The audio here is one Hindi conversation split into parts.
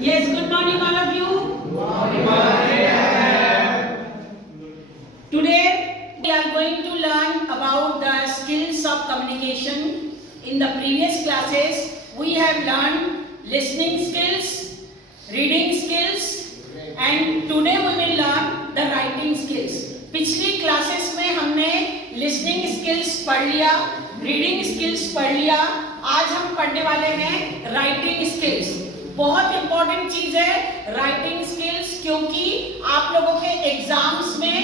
Yes, good morning all of you. Good morning. Today we are going to learn about the skills of communication. In the previous classes we have learned listening skills, reading skills and today we will learn the writing skills. पिछली क्लासेस में हमने लिसनिंग स्किल्स पढ़ लिया, रीडिंग स्किल्स पढ़ लिया, आज हम पढ़ने वाले हैं राइटिंग स्किल्स। बहुत इंपॉर्टेंट चीज है राइटिंग स्किल्स, क्योंकि आप लोगों के एग्जाम्स में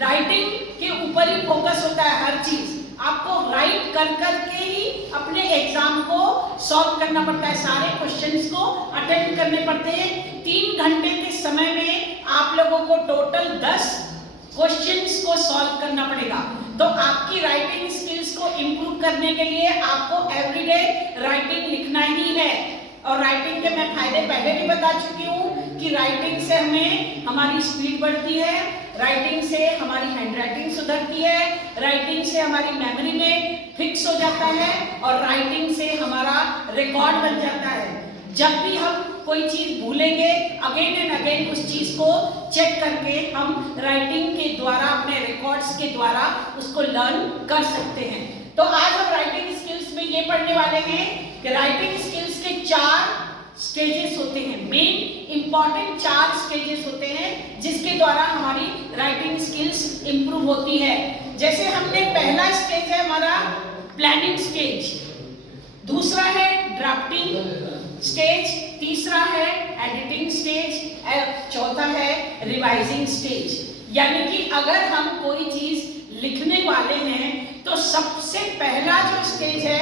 राइटिंग के ऊपर ही फोकस होता है। हर चीज आपको राइट कर करके ही अपने एग्जाम को सॉल्व करना पड़ता है, सारे क्वेश्चंस को अटेंड करने पड़ते हैं। 3 घंटे के समय में आप लोगों को टोटल 10 क्वेश्चंस को सॉल्व करना पड़ेगा। तो आपकी राइटिंग स्किल्स को इंप्रूव करने के लिए आपको एवरीडे राइटिंग लिखना ही है। और राइटिंग के मैं फायदे पहले भी बता चुकी हूँ कि राइटिंग से हमें हमारी स्पीड बढ़ती है, राइटिंग से हमारी हैंडराइटिंग सुधरती है, राइटिंग से हमारी मेमोरी में फिक्स हो जाता है और राइटिंग से हमारा रिकॉर्ड बन जाता है। जब भी हम कोई चीज भूलेंगे अगेन एंड अगेन उस चीज को चेक करके हम राइटिंग के द्वारा अपने रिकॉर्ड्स के द्वारा उसको लर्न कर सकते हैं। तो आज हम राइटिंग स्किल्स में ये पढ़ने वाले हैं कि राइटिंग स्किल्स के 4 स्टेजेस होते हैं, मेन इंपॉर्टेंट 4 स्टेजेस होते हैं जिसके द्वारा हमारी राइटिंग स्किल्स इंप्रूव होती है। जैसे हमने पहला स्टेज है हमारा प्लानिंग स्टेज, दूसरा है ड्राफ्टिंग स्टेज, तीसरा है एडिटिंग स्टेज, चौथा है रिवाइजिंग स्टेज। यानी कि अगर हम कोई चीज लिखने वाले हैं तो सबसे पहला जो स्टेज है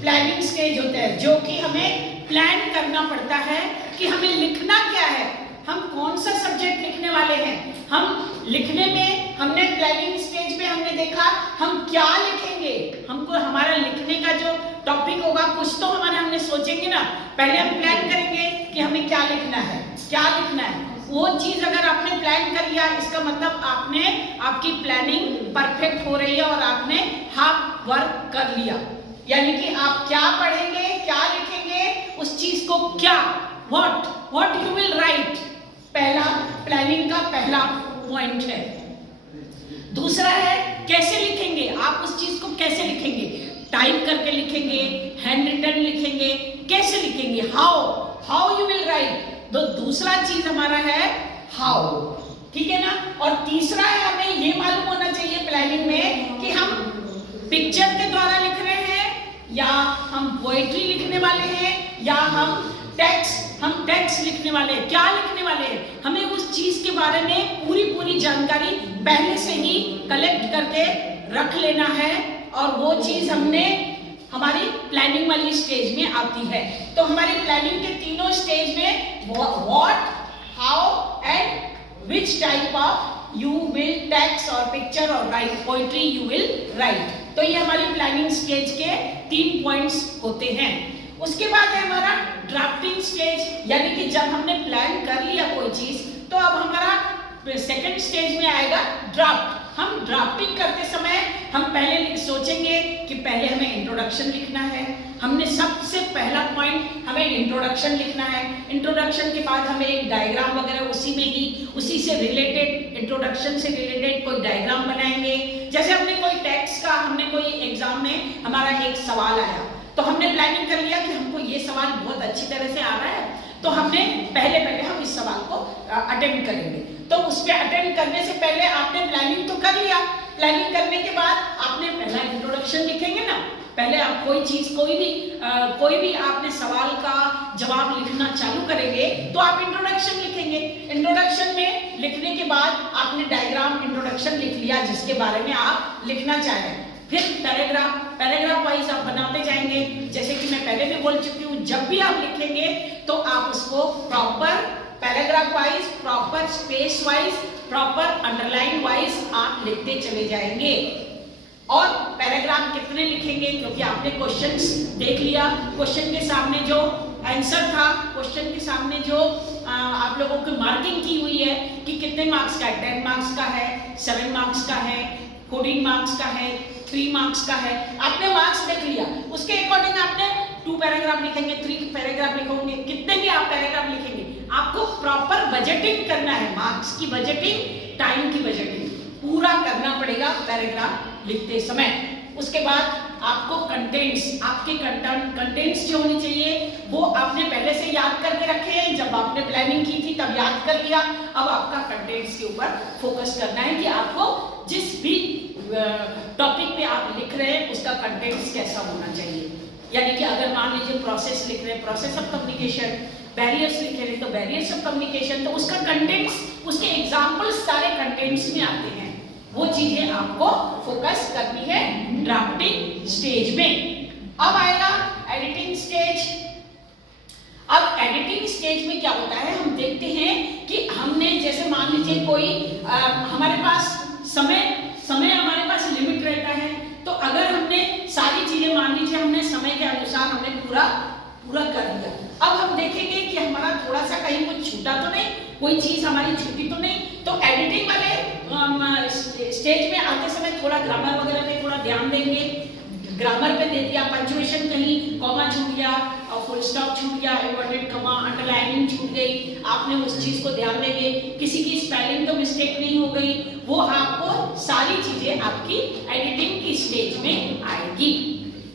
प्लानिंग स्टेज होता है, जो कि हमें प्लान करना पड़ता है कि हमें लिखना क्या है, हम कौन सा सब्जेक्ट लिखने वाले हैं। हम लिखने में हमने प्लानिंग स्टेज में हमने देखा हम क्या लिखेंगे, हमको हमारा लिखने का जो टॉपिक होगा कुछ तो हमने सोचेंगे ना। पहले हम प्लान करेंगे कि हमें क्या लिखना है, क्या लिखना है। वो चीज अगर आपने प्लान कर लिया इसका मतलब आपकी प्लानिंग परफेक्ट हो रही है और आपने हाफ वर्क कर लिया। यानी कि आप क्या पढ़ेंगे, क्या लिखेंगे, उस चीज को क्या व्हाट यू विल राइट, पहला प्लानिंग का पहला पॉइंट है। दूसरा है कैसे लिखेंगे, आप उस चीज को कैसे लिखेंगे, टाइप करके लिखेंगे, हैंड रिटन लिखेंगे, कैसे लिखेंगे, हाउ यू विल राइट। तो दूसरा चीज हमारा है हाउ, ठीक है ना। और तीसरा है हमें ये मालूम होना चाहिए प्लानिंग में कि हम पिक्चर के द्वारा लिख रहे हैं या हम पोएट्री लिखने वाले हैं या हम टेक्स्ट लिखने वाले हैं, क्या लिखने वाले हैं। हमें उस चीज के बारे में पूरी जानकारी पहले से ही कलेक्ट करके रख लेना है और वो चीज हमने हमारी प्लानिंग वाली स्टेज में आती है। तो हमारी प्लानिंग के तीनों स्टेज में what, how and which type of you will text और पिक्चर और write poetry you will write. तो ये हमारी प्लानिंग स्टेज के 3 पॉइंट्स होते हैं। उसके बाद है हमारा ड्राफ्टिंग स्टेज, यानी कि जब हमने प्लान कर लिया कोई चीज तो अब हमारा सेकंड स्टेज में आएगा ड्राफ्ट। हम ड्राफ्टिंग करते समय हम पहले सोचेंगे कि पहले हमें इंट्रोडक्शन लिखना है। हमने सबसे पहला पॉइंट हमें इंट्रोडक्शन लिखना है। इंट्रोडक्शन के बाद हमें एक डायग्राम वगैरह उसी से रिलेटेड, इंट्रोडक्शन से रिलेटेड कोई डायग्राम बनाएंगे। जैसे हमने कोई टेक्स्ट का, हमने कोई एग्जाम में हमारा एक सवाल आया तो हमने प्लानिंग कर लिया कि हमको ये सवाल बहुत अच्छी तरह से आ रहा है तो हमने पहले हम इस सवाल को अटेम्प्ट करेंगे। तो उस पर अटेम्प्ट करने से पहले आपने प्लानिंग तो कर लिया, प्लानिंग करने के बाद आपने पहला इंट्रोडक्शन लिखेंगे ना। पहले आप कोई भी आपने सवाल का जवाब लिखना चालू करेंगे तो आप इंट्रोडक्शन लिखेंगे। इंट्रोडक्शन में लिखने के बाद आपने डायग्राम इंट्रोडक्शन लिख लिया जिसके बारे में आप लिखना चाह रहे हैं। फिर पैराग्राफ वाइज आप बनाते जाएंगे। जैसे कि मैं पहले भी बोल चुकी हूँ, जब भी आप लिखेंगे तो आप उसको proper paragraph wise, proper space wise, proper underline wise आप लिखते चले जाएंगे। और पैराग्राफ कितने लिखेंगे, क्योंकि आपने क्वेश्चंस देख लिया, क्वेश्चन के सामने जो आंसर था, क्वेश्चन के सामने जो आप लोगों की मार्किंग की हुई है कि कितने मार्क्स का है, 10 मार्क्स का है, 7 मार्क्स का है, 14 मार्क्स का है, 3 मार्क्स का है, आपने मार्क्स देख लिया। उसके अकॉर्डिंग आपने 2 पैराग्राफ लिखेंगे, 3 पैराग्राफ लिखेंगे, कितने भी आप पैराग्राफ लिखेंगे मार्क्स की बजटिंग, टाइम की बजटिंग पूरा करना पड़ेगा पैराग्राफ लिखते समय। उसके बाद आपको कंटेंट्स, आपके कंटेंट्स जो होने चाहिए वो आपने पहले से याद करके रखे हैं, जब आपने प्लानिंग की थी तब याद कर लिया। अब आपका कंटेंट्स के ऊपर फोकस करना है कि आपको जिस भी टॉपिक पे आप लिख रहे हैं उसका कंटेंट्स कैसा होना चाहिए। यानी कि अगर मान लीजिए प्रोसेस लिख रहे हैं, प्रोसेस ऑफ कम्युनिकेशन, बैरियर्स लिख रहे हैं तो बैरियर्स ऑफ कम्युनिकेशन, तो उसका कंटेंट्स, उसके एग्जाम्पल्स सारे कंटेंट्स में आते हैं। वो चीजें आपको फोकस करनी है ड्राफ्टिंग स्टेज में। अब आएगा एडिटिंग स्टेज। अब एडिटिंग स्टेज में क्या होता है, हम देखते हैं कि हमने जैसे मान लीजिए कोई हमारे पास समय हमारे पास लिमिट रहता है, तो अगर हमने सारी चीजें मान लीजिए हमने समय के अनुसार हमने पूरा कर दिया, अब हम देखेंगे कि हमारा थोड़ा सा कहीं कुछ छूटा तो नहीं, कोई चीज हमारी छूटी तो नहीं। तो एडिटिंग वाले स्टेज में आते समय थोड़ा ग्रामर वगैरह पे थोड़ा ध्यान देंगे। ग्रामर पे दे दिया, पंक्चुएशन कहीं कॉमा छूट गया और फुल स्टॉप छूट गया, इन्वर्टेड कॉमा, अंडरलाइनिंग छूट गई, आपने उस चीज को ध्यान देंगे। किसी की स्पेलिंग तो मिस्टेक नहीं हो गई, वो आपको सारी चीजें आपकी एडिटिंग की स्टेज में आएगी।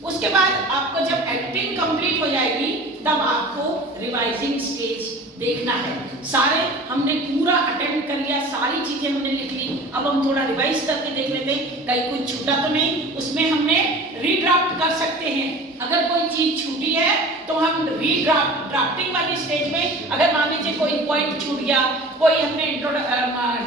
उसके बाद आपको जब एडिटिंग कंप्लीट हो जाएगी तब आपको रिवाइजिंग स्टेज देखना है। सारे हमने पूरा अटेम्प्ट कर लिया, सारी चीजें हमने लिख ली, अब हम थोड़ा रिवाइज करके देख लेते हैं कहीं कुछ छूटा तो नहीं। उसमें हमने रीड्राफ्ट कर सकते हैं, अगर कोई चीज छूटी है तो हम ड्राफ्टिंग वाली स्टेज में, अगर मान लीजिए कोई पॉइंट छूट गया, कोई हमने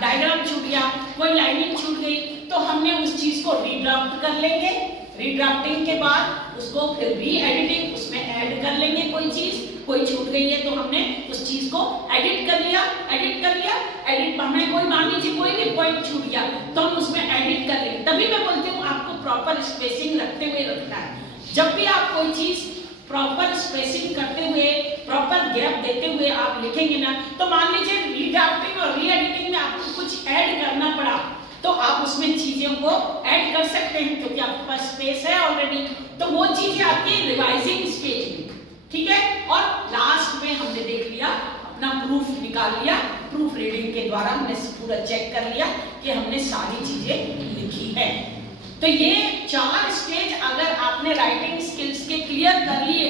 डायग्राम छूट गया, कोई लाइनिंग छूट गई, तो हमने उस चीज को रीड्राफ्ट कर लेंगे। रीड्राफ्टिंग के बाद उसको फिर री एडिटिंग, उसमें ऐड कर लेंगे कोई चीज, कोई छूट गई है तो हमने उस चीज को एडिट कर लिया। एडिट हमें कोई मान लीजिए कोई भी पॉइंट छूट गया तो हम उसमें एडिट कर लेंगे। तभी मैं बोलती हूँ आपको प्रॉपर स्पेसिंग रखते हुए रखना है। जब भी आप कोई चीज प्रॉपर स्पेसिंग करते हुए, प्रॉपर गैप देते हुए आप लिखेंगे ना, तो मान लीजिए रीड्राफ्टिंग और री एडिटिंग में आपको कुछ ऐड करना पड़ा तो आप उसमें चीजों को ऐड कर सकते हैं क्योंकि आपके पास स्पेस है ऑलरेडी। तो वो चीजें आती है रिवाइजिंग स्टेज में, ठीक है। और लास्ट में हमने देख लिया, अपना प्रूफ निकाल लिया, प्रूफ रीडिंग के द्वारा हमने पूरा चेक कर लिया कि हमने सारी चीजें लिखी है। तो ये 4 स्टेज अगर आपने राइटिंग स्किल्स के क्लियर कर लिए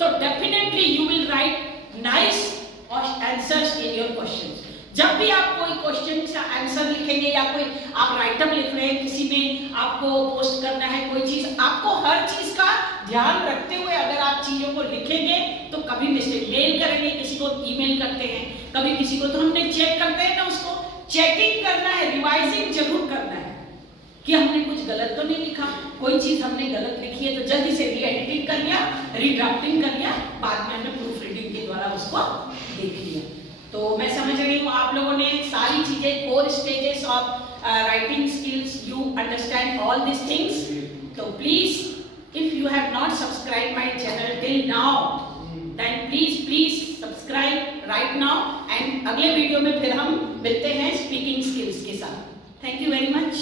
तो definitely you will write nice answers in your questions. जब भी आप कोई क्वेश्चन का आंसर लिखेंगे या कोई आप राइटअप लिख रहे हैं, किसी में आपको पोस्ट करना है कोई चीज, आपको हर चीज का ध्यान रखते हुए अगर आप चीजों को लिखेंगे तो कभी मिस्टेक मेल करेंगे, किसी को ईमेल करते हैं, कभी किसी को तो हमने चेक करते हैं ना, उसको चेकिंग करना है, रिवाइजिंग जरूर करना है कि हमने कुछ गलत तो नहीं लिखा। कोई चीज हमने गलत लिखी है तो जल्दी से री एडिटिंग कर लिया, रीड्राफ्टिंग कर लिया, बाद में हमने प्रूफ रीडिंग के द्वारा उसको देख लिया। तो मैं समझ रही हूँ आप लोगों ने सारी चीजें, 4 stages of writing skills, you understand all this things. तो please if you have not subscribe my channel till now then please subscribe right now, and अगले वीडियो में फिर हम मिलते हैं स्पीकिंग स्किल्स के साथ। Thank you very much.